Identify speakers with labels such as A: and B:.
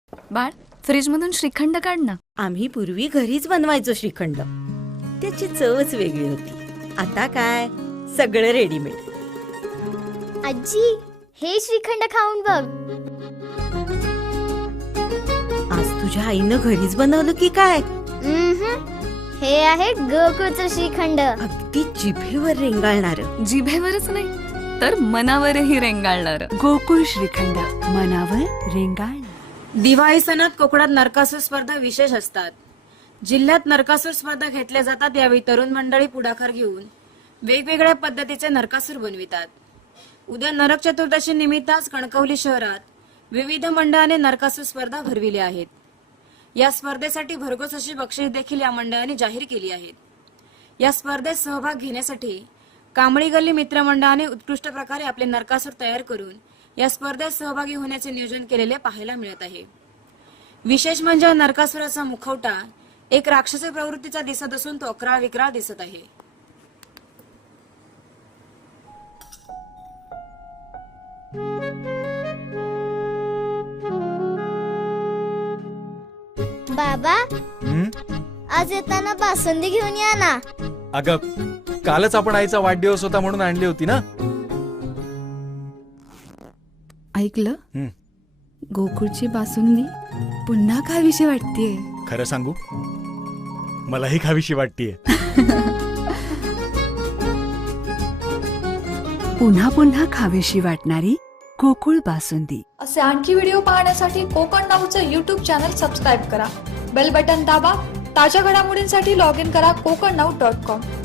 A: बाळ, फ्रीज मधून श्रीखंड काढ ना.
B: आम्ही पूर्वी घरीच बनवायचो श्रीखंड. त्याची चवच वेगळी होती. आता काय सगळं रेडीमेड.
C: आजी, हे श्रीखंड खाऊन बघ.
B: आज तुझ्या आईनं घरीच बनवलं की काय?
C: हे आहे गोकुळचं श्रीखंड.
B: अगदी जिभेवर रेंगाळणार.
A: जिभेवरच नाही तर मनावरही रेंगाळणार.
D: गोकुळ श्रीखंड, मनावर रेंगाळ.
E: दिवाळी सणात कोकणात नरकासूर स्पर्धा विशेष असतात. जिल्ह्यात नरकासूर स्पर्धा घेतल्या जातात. यावेळी तरुण मंडळी पुढाकार घेऊन वेगवेगळ्या पद्धतीचे नरकासूर बनवितात. उद्या नरक चतुर्दशी निमित्त आज कणकवली शहरात विविध मंडळाने नरकासूर स्पर्धा भरविल्या आहेत. या स्पर्धेसाठी भरघोस अशी बक्षीस देखील या मंडळाने जाहीर केली आहेत. या स्पर्धेत सहभाग घेण्यासाठी कांबळी गल्ली मित्रमंडळाने उत्कृष्ट प्रकारे आपले नरकासूर तयार करून या स्पर्धेत सहभागी होण्याचे नियोजन केलेले पाहायला मिळत आहे. विशेष म्हणजे नरकासुराचा मुखवटा एक राक्षसी प्रवृत्तीचा दिसत असून तो अकराळ विक्राळ दिसत आहे.
C: बाबा, आज येताना बासुंदी घेऊन या ना.
F: अगं, कालच आपण आईचा वाढदिवस होता म्हणून आणली होती ना.
D: ऐकलं? गोकुळची बासुंदी पुन्हा खावीशी वाटतेय.
F: खरं सांगू, मलाही खावीशी वाटतीये.
D: पुन्हा पुन्हा खावीशी वाटणारी गोकुळ बासुंदी.
G: असे आणखी व्हिडिओ पाहण्यासाठी कोकण नाऊचं यूट्यूब चॅनल सबस्क्राईब करा. बेल बटन दाबा. ताज्या घडामोडींसाठी लॉग इन करा kokarnaut.com.